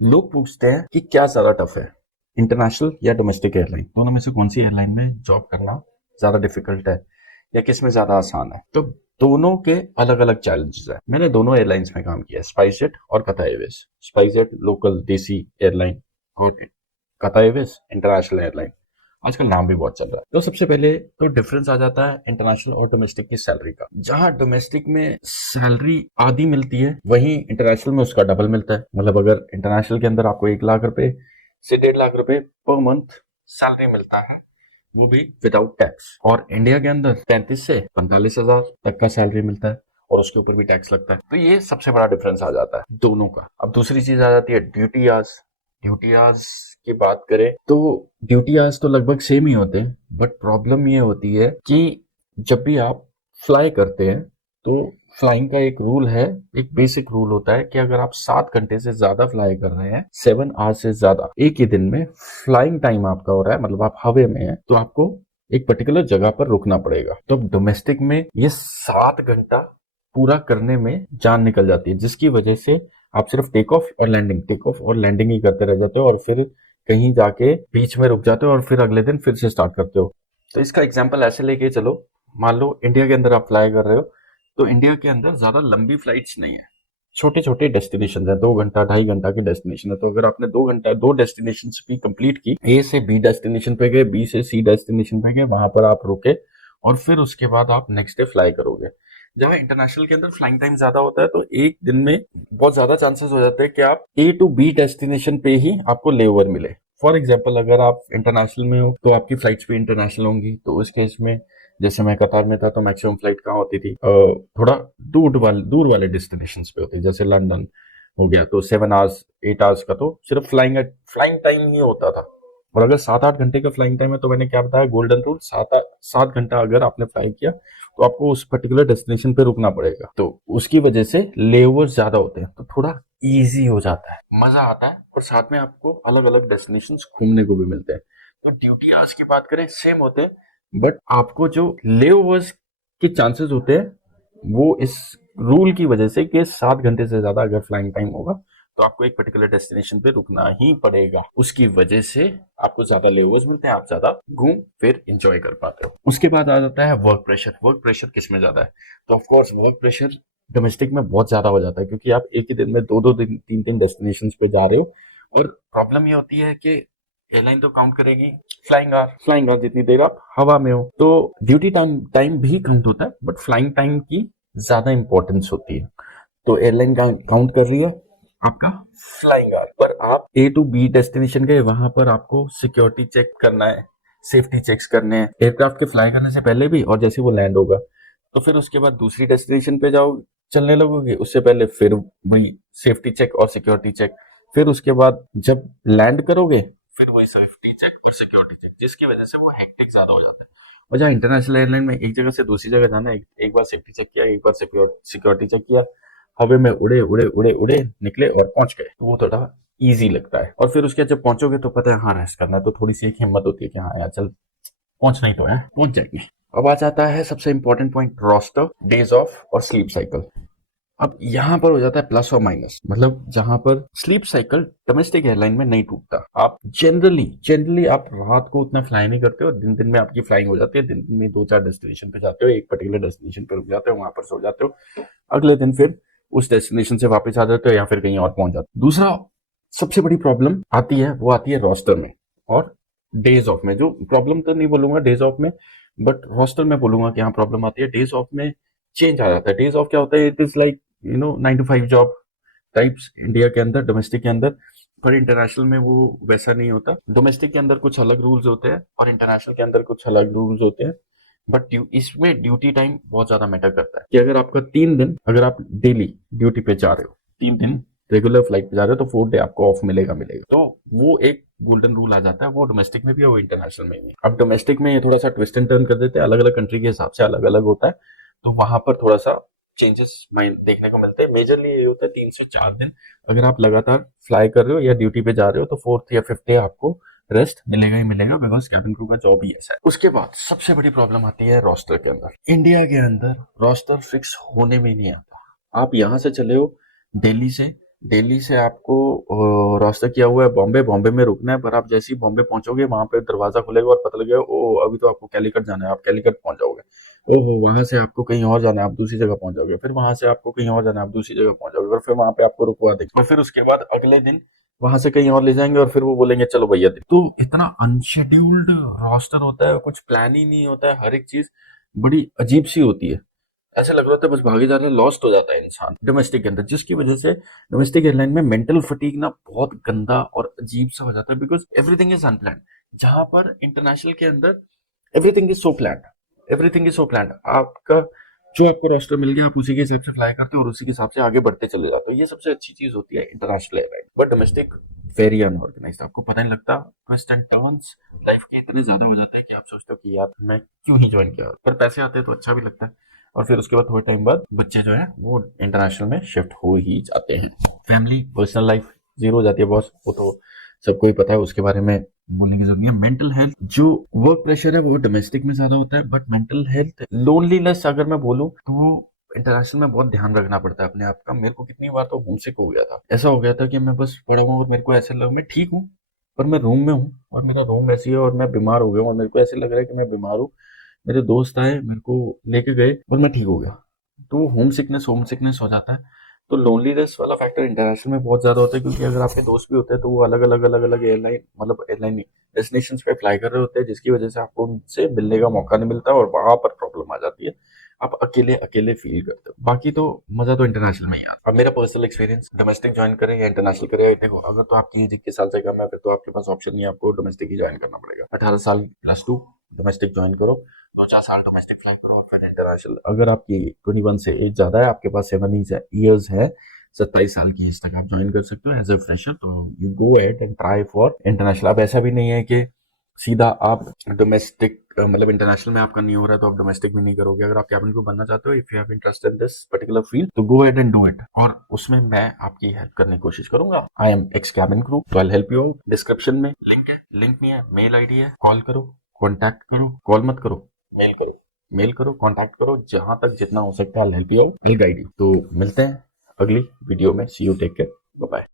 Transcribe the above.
लोग पूछते हैं कि क्या ज्यादा टफ है, इंटरनेशनल या डोमेस्टिक एयरलाइन, दोनों में से कौन सी एयरलाइन में जॉब करना ज्यादा डिफिकल्ट है या किस में ज्यादा आसान है। तो दोनों के अलग अलग चैलेंजेस है। मैंने दोनों एयरलाइंस में काम किया है, स्पाइसजेट और कथा एयरवेज। स्पाइसजेट लोकल देसी एयरलाइन और कथा एयरवेज इंटरनेशनल एयरलाइन। आजकल नाम भी बहुत चल रहा है। तो सबसे पहले तो डिफरेंस आ जाता है इंटरनेशनल और डोमेस्टिक की सैलरी का। जहां डोमेस्टिक में सैलरी आधी मिलती है, वहीं इंटरनेशनल में उसका डबल मिलता है। मतलब अगर इंटरनेशनल के अंदर आपको 1 लाख रुपए से 1.5 लाख रुपए पर मंथ सैलरी मिलता है, वो भी विदाउट टैक्स। और इंडिया के अंदर 33 से 45 हजार तक का सैलरी मिलता है और उसके ऊपर भी टैक्स लगता है। तो ये सबसे बड़ा डिफरेंस आ जाता है दोनों का। अब दूसरी चीज आ जाती है ड्यूटी आवर्स। ड्यूटी आवर्स की बात करें तो ड्यूटी आवर्स तो लगभग सेम ही होते हैं, बट प्रॉब्लम ये होती है कि जब भी आप फ्लाई करते हैं तो फ्लाइंग का एक रूल है, एक बेसिक रूल होता है कि अगर आप 7 घंटे से ज्यादा फ्लाई कर रहे हैं, 7 आवर्स से ज्यादा एक ही दिन में फ्लाइंग टाइम आपका हो रहा है, मतलब आप हवे में हैं, तो आपको एक पर्टिकुलर जगह पर रुकना पड़ेगा। तो डोमेस्टिक में ये 7 घंटा पूरा करने में जान निकल जाती है, जिसकी वजह से आप सिर्फ टेक ऑफ और लैंडिंग ही करते रह जाते हो और फिर कहीं जाके बीच में रुक जाते हो और फिर अगले दिन फिर से स्टार्ट करते हो। तो इसका एग्जाम्पल ऐसे लेके चलो, मान लो इंडिया के अंदर आप फ्लाई कर रहे हो, तो इंडिया के अंदर ज्यादा लंबी फ्लाइट्स नहीं है, छोटे छोटे डेस्टिनेशन है, 2 घंटा 2.5 घंटा की डेस्टिनेशन है। तो अगर आपने 2 घंटा दो डेस्टिनेशन भी कंप्लीट की, ए से बी डेस्टिनेशन पे गए, बी से सी डेस्टिनेशन पे गए, वहां पर आप रुके और फिर उसके बाद आप नेक्स्ट डे फ्लाई करोगे। जहां इंटरनेशनल के अंदर फ्लाइंग टाइम ज्यादा होता है, तो एक दिन में बहुत ज्यादा चांसेस हो जाते हैं कि आप ए टू बी डेस्टिनेशन पे ही आपको लेओवर मिले। फॉर एग्जाम्पल, अगर आप इंटरनेशनल में हो तो आपकी फ्लाइट्स भी इंटरनेशनल होंगी। तो उस केस में जैसे मैं कतार में था तो मैक्सिमम फ्लाइट कहाँ होती थी, थोड़ा दूर वाले डेस्टिनेशन पे होती, जैसे लंदन हो गया तो 7 आवर्स 8 आवर्स का तो सिर्फ फ्लाइंग फ्लाइंग टाइम ही होता था। और अगर 7-8 घंटे का फ्लाइंग टाइम है तो मैंने क्या बताया, गोल्डन रूल, 7 घंटा अगर आपने फ्लाई किया तो आपको उस पर्टिकुलर डेस्टिनेशन पे रुकना पड़ेगा। तो उसकी वजह से लेओवर ज्यादा होते हैं, तो थोड़ा इजी हो जाता है, मजा आता है और साथ में आपको अलग अलग डेस्टिनेशन घूमने को भी मिलते हैं। तो ड्यूटी आवर्स की बात करें सेम होते हैं, बट आपको जो लेओवर्स के चांसेस होते हैं वो इस रूल की वजह से कि 7 घंटे से ज्यादा अगर फ्लाइंग टाइम होगा तो आपको एक पर्टिकुलर डेस्टिनेशन पे रुकना ही पड़ेगा। उसकी वजह से आपको ज्यादा लेओवर्स मिलते हैं, आप ज्यादा घूम फिर एंजॉय कर पाते हो। उसके बाद आ जाता है वर्क प्रेशर। वर्क प्रेशर किस में ज्यादा है, तो ऑफकोर्स वर्क प्रेशर डोमेस्टिक में बहुत ज्यादा हो जाता है, क्योंकि आप एक ही दिन में दो दो दिन तीन तीन डेस्टिनेशन पे जा रहे हो। और प्रॉब्लम ये होती है कि एयरलाइन तो काउंट करेगी फ्लाइंग आवर जितनी देर आप हवा में हो, तो ड्यूटी टाइम टाइम भी काउंट होता है, बट फ्लाइंग टाइम की ज्यादा इंपॉर्टेंस होती है। तो एयरलाइन काउंट कर रही है आपका फ्लाइंग आवर, पर आप ए टू बी डेस्टिनेशन गए, वहां पर आपको सिक्योरिटी चेक करना है, सेफ्टी चेक्स करने हैं एयरक्राफ्ट के फ्लाई करने से पहले भी और जैसे वो लैंड होगा। तो फिर उसके बाद दूसरी डेस्टिनेशन पे जाओ, चलने लगोगे, उससे पहले फिर वही सेफ्टी चेक और सिक्योरिटी चेक। फिर उसके बाद जब लैंड करोगे फिर वही सेफ्टी चेक और सिक्योरिटी चेक, जिसकी वजह से वो हेक्टिक ज्यादा हो जाता है। और जहाँ इंटरनेशनल एयरलाइन में एक जगह से दूसरी जगह जाना है, एक बार सेफ्टी चेक किया, एक बार सिक्योरिटी चेक किया, हवे में उड़े उड़े उड़े उड़े निकले और पहुंच गए, तो वो थोड़ा इजी लगता है। और फिर उसके बाद जब पहुंचोगे तो पता है हाँ रेस्ट करना है, तो थोड़ी सी एक हिम्मत होती है कि हाँ यार चल पहुंचना ही तो है, पहुंच जाएंगे। अब आ जाता है सबसे important point, roster, days off और स्लीप साइकिल। अब यहां पर हो जाता है प्लस और माइनस, मतलब जहां पर स्लीप साइकिल डोमेस्टिक एयरलाइन में नहीं टूटता। आप जनरली आप रात को उतना फ्लाई नहीं करते हो, दिन दिन में आपकी फ्लाइंग हो जाती है, दिन दिन में 2-4 डेस्टिनेशन पे जाते हो, एक पर्टिकुलर डेस्टिनेशन पे रुक जाते हो, वहां पर सो जाते हो, अगले दिन फिर उस डेस्टिनेशन से वापस आ जाते हो या फिर कहीं और पहुंच जाते हो। दूसरा सबसे बड़ी प्रॉब्लम आती है, वो आती है रोस्टर में और डेज ऑफ में। जो प्रॉब्लम तो नहीं बोलूंगा डेज ऑफ में, बट रोस्टर में बोलूंगा कि हाँ प्रॉब्लम आती है। डेज ऑफ में चेंज आ जाता है। डेज ऑफ क्या होता है, it is like 9 to 5 job types India के अंदर, डोमेस्टिक के अंदर। पर इंटरनेशनल में वो वैसा नहीं होता। डोमेस्टिक के अंदर कुछ अलग रूल्स होते हैं और इंटरनेशनल के अंदर कुछ अलग रूल्स होते हैं। बट इसमें ड्यूटी टाइम बहुत ज्यादा मैटर करता है कि अगर आपका 3 दिन, अगर आप डेली ड्यूटी पे जा रहे हो, 3 दिन रेगुलर फ्लाइट पे जा रहे हो, तो 4th डे आपको ऑफ मिलेगा मिलेगा। तो वो एक गोल्डन रूल आ जाता है, वो डोमेस्टिक में भी है वो इंटरनेशनल में भी। अब डोमेस्टिक में ये थोड़ा सा ट्विस्ट एंड टर्न कर देते हैं, अलग अलग कंट्री के हिसाब से अलग अलग होता है, तो वहां पर थोड़ा सा चेंजेस माइंड देखने को मिलते हैं। मेजरली ये होता है 3 से 4 दिन अगर आप लगातार फ्लाई कर रहे हो या ड्यूटी पे जा रहे हो, तो 4th या 5th डे आपको रेस्ट मिलेगा ही मिलेगा, बिकॉज कैबिन क्रू का जॉब ही ऐसा है। उसके बाद सबसे बड़ी प्रॉब्लम आती है रोस्टर के अंदर। इंडिया के अंदर रोस्टर फिक्स होने में नहीं आता। आप यहां से चले हो दिल्ली से दिल्ली से आपको रास्ता किया हुआ है बॉम्बे, बॉम्बे में रुकना है, पर आप जैसे ही बॉम्बे पहुंचोगे वहां पे दरवाजा खुलेगा और पता लगेगा ओ अभी तो आपको कैलिकट जाना है, आप कैलिकट पहुंच जाओगे। ओहो, वहां से आपको कहीं और जाना है, आप दूसरी जगह पहुंच जाओगे, फिर वहां से आपको कहीं और जाना है, आप दूसरी जगह पहुंच जाओगे, और फिर वहां पे आपको रुकवा देंगे, और फिर उसके बाद अगले दिन वहां से कहीं और ले जाएंगे, और फिर वो बोलेंगे चलो भैया तो इतना अनशेड्यूल्ड रोस्टर होता है, कुछ प्लान ही नहीं होता है, हर एक चीज बड़ी अजीब सी होती है। ऐसा लग रहा था बस भागे जा रहे, लॉस्ट हो जाता है इंसान डोमेस्टिक के अंदर, जिसकी वजह से डोमेस्टिक एयरलाइन में मेंटल फटीग ना बहुत गंदा और अजीब सा हो जाता है, बिकॉज एवरीथिंग इज अनप्लान्ड। जहां पर इंटरनेशनल के अंदर everything is so planned, everything is so planned. आपका जो आपको रोस्टर मिल गया, आप उसी के हिसाब से फ्लाई करते हो और उसी के हिसाब से आगे बढ़ते चले जाते हो। ये सबसे अच्छी चीज होती है international airline. But domestic very unorganised, आपको पता नहीं लगता, ट्विस्ट एंड टर्न्स लाइफ के इतने ज्यादा हो जाते हैं कि आप सोचते हो कि यार मैं क्यों ही ज्वाइन किया, पर पैसे आते हैं तो अच्छा भी लगता है। और फिर उसके बाद थोड़े टाइम बाद बच्चे जो है वो इंटरनेशनल में शिफ्ट हो ही जाते हैं। फैमिली पर्सनल लाइफ जीरो हो जाती है बॉस, वो तो सबको ही पता है, उसके बारे में बोलने की जरूरत नहीं है। मेंटल हेल्थ, जो वर्क प्रेशर है वो डोमेस्टिक में ज्यादा होता है, बट मेंटल हेल्थ लोनलीनेस अगर मैं बोलूं तो इंटरनेशनल में बहुत ध्यान रखना पड़ता है अपने आप का। मेरे को कितनी बार तो होमसिक हो गया था, ऐसा हो गया था कि मैं बस पड़ा हुआ और मेरे को ऐसे लगा मैं ठीक हूँ, पर मैं रूम में हूँ और मेरा रूम ऐसी है और मैं बीमार हो गया हूँ, और मेरे को ऐसे लग रहा है कि मैं बीमार हूँ। मेरे दोस्त आए, मेरे को लेके गए और मैं ठीक हो गया। तो होम सिकनेस हो जाता है। तो लोनलीनेस वाला फैक्टर इंटरनेशनल में बहुत ज्यादा होता है, क्योंकि अगर आपके दोस्त भी होते हैं तो वो अलग अलग एयरलाइन, मतलब एयरलाइन नहीं, डेस्टिनेशन पे फ्लाई कर रहे होते हैं, जिसकी वजह से आपको उनसे मिलने का मौका नहीं मिलता और वहां पर प्रॉब्लम आ जाती है। आप अकेले अकेले फील करते हो। बाकी तो मजा तो इंटरनेशनल में ही आता है। अब मेरा पर्सनल एक्सपीरियंस, डोमेस्टिक ज्वाइन करें या इंटरनेशनल करें, देखो अगर तो आपकी एज 21 साल से कम है फिर तो आपके पास ऑप्शन नहीं है, आपको डोमेस्टिक ही ज्वाइन करना पड़ेगा। 18 साल +2 डोमेस्टिक ज्वाइन करो, 2-4 साल डोमेस्टिक फ्लाई करो और फिर इंटरनेशनल। अगर आपकी 21 से एज ज्यादा है, आपके पास 7 ईयर्स है, 27 साल की एज तक आप ज्वाइन कर सकते हो एज ए फ्रेशर, तो you go at and try for international. अब ऐसा भी नहीं है कि सीधा आप डोमेस्टिक, मतलब इंटरनेशनल में आपका नहीं हो रहा है तो आप डोमेस्टिक भी नहीं करोगे। अगर आप कैबिन क्रू बनना चाहते हो, if you have interest in this particular field, तो go ahead and do it, और उसमें मैं आपकी हेल्प करने की कोशिश करूंगा। I'm ex cabin crew, तो I help you out. Description में लिंक है, लिंक नहीं है मेल आईडी है, कॉल करो, कॉन्टैक्ट करो, कॉल मत करो, मेल करो, मेल करो, कॉन्टैक्ट करो, जहां तक जितना हो सकता है I help you out, I guide you. तो मिलते हैं अगली वीडियो में, see you, take care, bye bye.